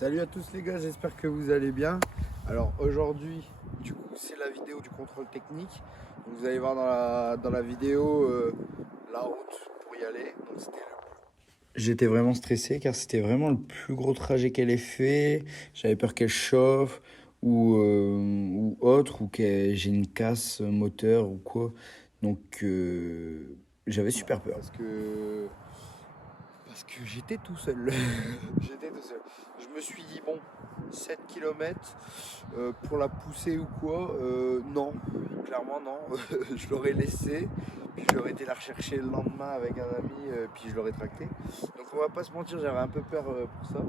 Salut à tous les gars, j'espère que vous allez bien. Alors aujourd'hui, du coup, c'est la vidéo du contrôle technique. Donc, vous allez voir dans la vidéo la route pour y aller. J'étais vraiment stressé car c'était vraiment le plus gros trajet qu'elle ait fait. J'avais peur qu'elle chauffe ou autre, ou que j'ai une casse moteur ou quoi. Donc j'avais super peur. Parce que j'étais tout seul. J'étais tout seul. Je me suis dit, bon, 7 km pour la pousser ou quoi, non, clairement non. Je l'aurais laissé, puis j'aurais été la rechercher le lendemain avec un ami, puis je l'aurais tracté. Donc on va pas se mentir, j'avais un peu peur pour ça.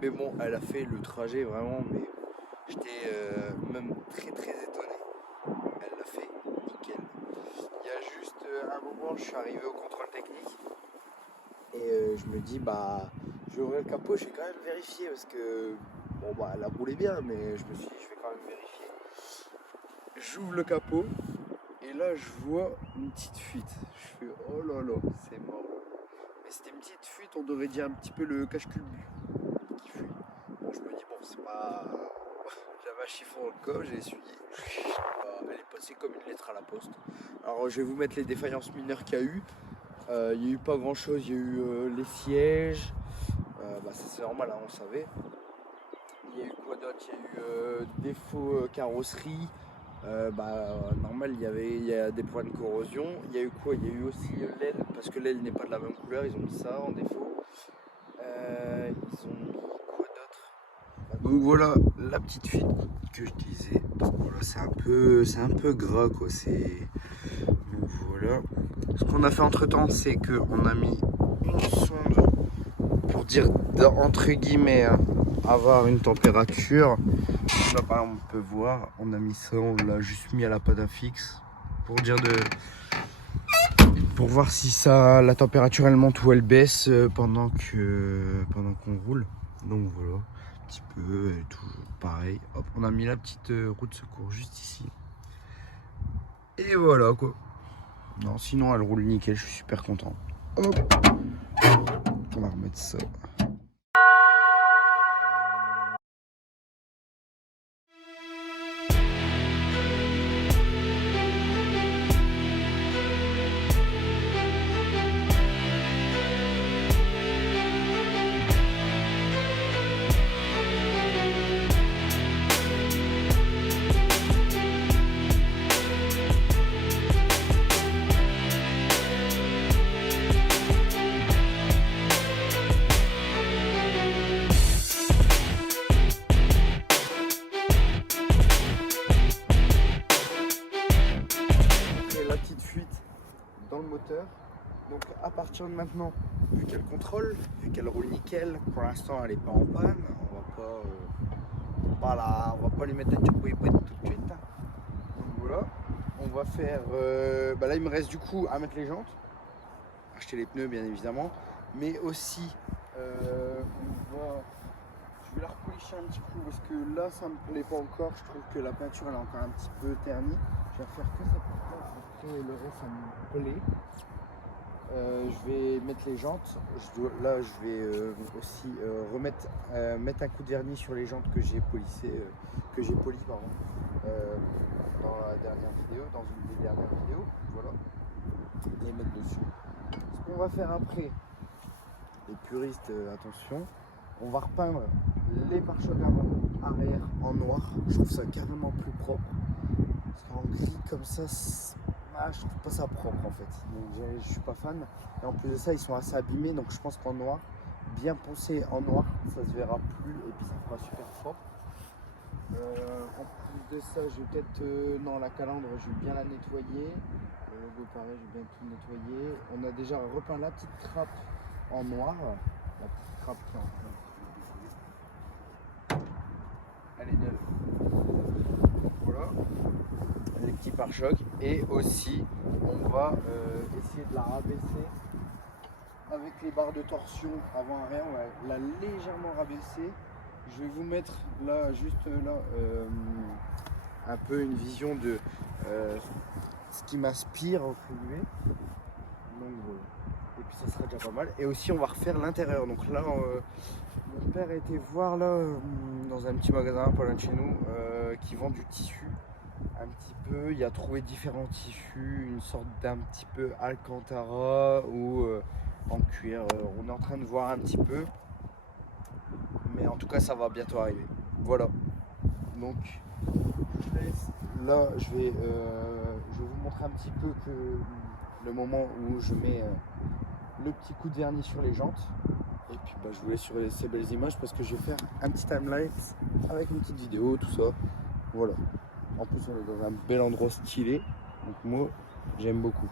Mais bon, elle a fait le trajet vraiment, mais j'étais même très très étonné. Elle l'a fait nickel. Il y a juste un moment, je suis arrivé au contrôle technique. Et je me dis, bah, je vais ouvrir le capot, je vais quand même vérifier parce que, bon, bah, elle a roulé bien, mais je me suis dit, je vais quand même vérifier. J'ouvre le capot et là, je vois une petite fuite. Je fais, oh là là, c'est mort. Mais c'était une petite fuite, on devrait dire un petit peu le cache-culbu qui fuit. Bon, je me dis, bon, c'est pas. J'avais un chiffon dans le coffre, j'ai essuyé. Elle est passée comme une lettre à la poste. Alors, je vais vous mettre les défaillances mineures qu'il y a eu. Il n'y a eu pas grand chose, il y a eu les sièges, bah ça c'est normal, hein, on savait. Il y a eu quoi d'autre? Il y a eu défaut carrosserie, normal, il y a des points de corrosion. Il y a eu quoi? Il y a eu aussi l'aile, parce que l'aile n'est pas de la même couleur, ils ont mis ça en défaut. Ils ont mis quoi d'autre? Donc voilà la petite fuite que je disais. Donc voilà, c'est un peu gras quoi. Donc voilà. Ce qu'on a fait entre temps, c'est qu'on a mis une sonde pour dire entre guillemets avoir une température. Là par exemple on peut voir, on a mis ça, on l'a juste mis à la pâte à fixe pour dire pour voir si ça la température elle monte ou elle baisse pendant qu'on roule. Donc voilà, un petit peu toujours pareil. Hop, on a mis la petite roue de secours juste ici. Et voilà quoi. Non, sinon elle roule nickel, je suis super content. Hop, on va remettre ça. La petite fuite dans le moteur. Donc à partir de maintenant, vu qu'elle contrôle, vu qu'elle roule nickel, pour l'instant elle n'est pas en panne, on va pas lui mettre un turbo hybride tout de suite. Donc voilà, on va faire. Là il me reste du coup à mettre les jantes, acheter les pneus bien évidemment, mais aussi je vais la repolisher un petit coup parce que là ça me plaît pas encore. Je trouve que la peinture elle est encore un petit peu ternie. Je vais faire que cette partie, après le reste ça me plaît. Je vais mettre les jantes. Là, je vais aussi mettre un coup de vernis sur les jantes que j'ai polies pardon, dans la dernière vidéo, dans une des dernières vidéos. Voilà, et les mettre dessus. Ce qu'on va faire après, les puristes, attention, on va repeindre les pare-chocs avant arrière en noir. Je trouve ça carrément plus propre. Parce qu'en gris comme ça, je trouve pas ça propre en fait. Donc, je suis pas fan. Et en plus de ça, ils sont assez abîmés. Donc je pense qu'en noir, bien poncé en noir, ça se verra plus et puis ça fera super propre. En plus de ça, je vais peut-être. Non, la calandre, je vais bien la nettoyer. Le logo pareil, je vais bien tout nettoyer. On a déjà repeint la petite trappe en noir. La petite trappe qui est en train. Elle est neuve. Voilà. Les petits pare-chocs, et aussi on va essayer de la rabaisser avec les barres de torsion avant-arrière. On va la légèrement rabaisser. Je vais vous mettre là, juste là, un peu une vision de ce qui m'aspire entre guillemets. Donc voilà. Et puis ça sera déjà pas mal. Et aussi on va refaire l'intérieur. Donc là mon père a été voir là dans un petit magasin pas loin de chez nous qui vend du tissu un petit peu. Il a trouvé différents tissus, une sorte d'un petit peu Alcantara ou en cuir. On est en train de voir un petit peu. Mais en tout cas ça va bientôt arriver. Voilà. Donc je vous laisse. Là je vais vous montrer un petit peu que le moment où je mets le petit coup de vernis sur les jantes. Et puis je vous laisse sur ces belles images parce que je vais faire un petit timelapse avec une petite vidéo, tout ça. Voilà. En plus on est dans un bel endroit stylé. Donc moi j'aime beaucoup.